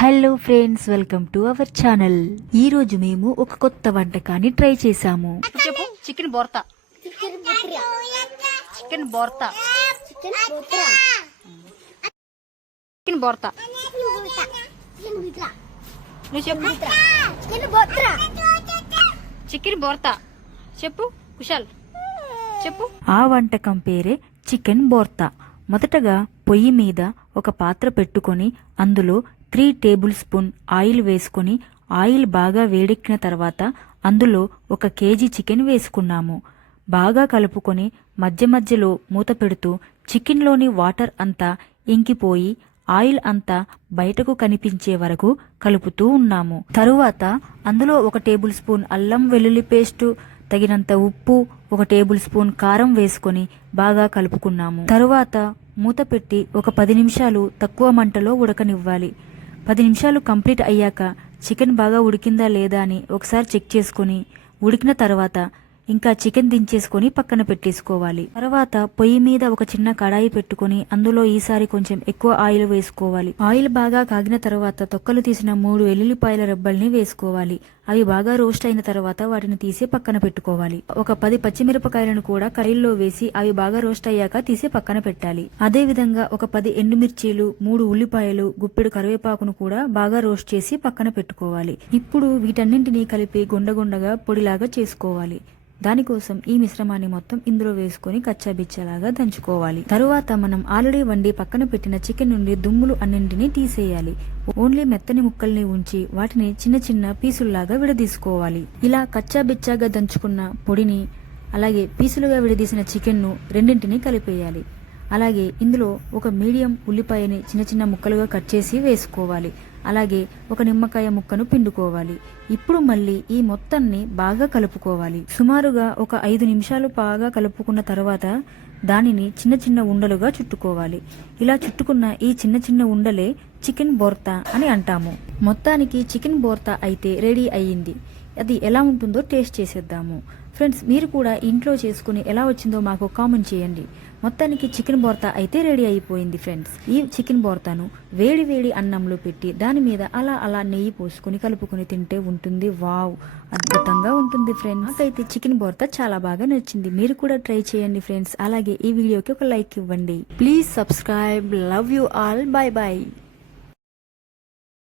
Hello friends, welcome to our channel. ఈ రోజు మేము ఒక కొత్త వంటకాన్ని ట్రై చేసాము. చెప్పు. చికెన్ బోర్తా. చికెన్ బోర్తా. చికెన్ బోర్తా. నువ్వు చెప్పు. చికెన్ బోర్తా చెప్పు. కుషాల్ చెప్పు. ఆ వంటకం పేరే చికెన్ బోర్తా. మొదటగా పొయ్యి మీద ఒక పాత్ర పెట్టుకొని అందులో 3 టేబుల్ స్పూన్ ఆయిల్ వేసుకొని ఆయిల్ బాగా వేడెక్కిన తర్వాత అందులో 1 కేజీ చికెన్ వేసుకున్నాము. బాగా కలుపుకొని మధ్య మధ్యలో మూత పెడుతూ చికెన్లోని వాటర్ అంతా ఇంకిపోయి ఆయిల్ అంతా బయటకు కనిపించే వరకు కలుపుతూ ఉన్నాము. తరువాత అందులో 1 టేబుల్ స్పూన్ అల్లం వెల్లుల్లి పేస్టు, తగినంత ఉప్పు, 1 టేబుల్ స్పూన్ కారం వేసుకొని బాగా కలుపుకున్నాము. తరువాత మూత పెట్టి ఒక 10 నిమిషాలు తక్కువ మంటలో ఉడకనివ్వాలి. 10 నిమిషాలు కంప్లీట్ అయ్యాక చికెన్ బాగా ఉడికిందా లేదా అని ఒకసారి చెక్ చేసుకొని ఉడికిన తర్వాత ఇంకా చికెన్ దించేసుకొని పక్కన పెట్టేసుకోవాలి. తర్వాత పొయ్యి మీద ఒక చిన్న కడాయి పెట్టుకొని అందులో ఈసారి కొంచెం ఎక్కువ ఆయిల్ వేసుకోవాలి. ఆయిల్ బాగా కాగిన తర్వాత తొక్కలు తీసిన 3 వెల్లుల్లిపాయల రెబ్బల్ని వేసుకోవాలి. అవి బాగా రోస్ట్ అయిన తర్వాత వాటిని తీసి పక్కన పెట్టుకోవాలి. ఒక 10 పచ్చిమిరపకాయలను కూడా కర్రీలో వేసి అవి బాగా రోస్ట్ అయ్యాక తీసి పక్కన పెట్టాలి. అదే విధంగా ఒక 10 ఎండుమిర్చీలు, 3 ఉల్లిపాయలు, గుప్పెడు కరివేపాకును కూడా బాగా రోస్ట్ చేసి పక్కన పెట్టుకోవాలి. ఇప్పుడు వీటన్నింటినీ కలిపి గుండగుండగా పొడిలాగా చేసుకోవాలి. దానికోసం ఈ మిశ్రమాన్ని మొత్తం ఇందులో వేసుకొని కచ్చాబిచ్చాలాగా దంచుకోవాలి. తరువాత మనం ఆల్రెడీ వండి పక్కన పెట్టిన చికెన్ నుండి దుమ్ములు అన్నింటినీ తీసేయాలి. ఓన్లీ మెత్తని ముక్కల్ని ఉంచి వాటిని చిన్న చిన్న పీసుల్లాగా విడదీసుకోవాలి. ఇలా కచ్చాబిచ్చాగా దంచుకున్న పొడిని అలాగే పీసులుగా విడదీసిన చికెన్ను రెండింటినీ కలిపేయాలి. అలాగే ఇందులో ఒక మీడియం ఉల్లిపాయని చిన్న చిన్న ముక్కలుగా కట్ చేసి వేసుకోవాలి. అలాగే ఒక నిమ్మకాయ ముక్కను పిండుకోవాలి. ఇప్పుడు మళ్ళీ ఈ మొత్తాన్ని బాగా కలుపుకోవాలి. సుమారుగా ఒక 5 నిమిషాలు బాగా కలుపుకున్న తర్వాత దానిని చిన్న చిన్న ఉండలుగా చుట్టుకోవాలి. ఇలా చుట్టుకున్న ఈ చిన్న చిన్న ఉండలే చికెన్ బోర్తా అని అంటాము. మొత్తానికి చికెన్ బోర్తా అయితే రెడీ అయ్యింది. అది ఎలా ఉంటుందో టేస్ట్ చేసేద్దాము. ఫ్రెండ్స్, మీరు కూడా ఇంట్లో చేసుకుని ఎలా వచ్చిందో మాకు కామెంట్ చేయండి. మొత్తానికి చికెన్ బోర్తా అయితే రెడీ అయిపోయింది ఫ్రెండ్స్. ఈ చికెన్ బోర్తాను వేడి వేడి అన్నంలో పెట్టి దాని మీద అలా నెయ్యి పోసుకుని కలుపుకొని తింటే ఉంటుంది. వావ్, అద్భుతంగా ఉంటుంది ఫ్రెండ్స్. నాకైతే చికెన్ బోర్తా చాలా బాగా నచ్చింది. మీరు కూడా ట్రై చేయండి ఫ్రెండ్స్. అలాగే ఈ వీడియోకి ఒక లైక్ ఇవ్వండి. Please subscribe. Love you all. By by.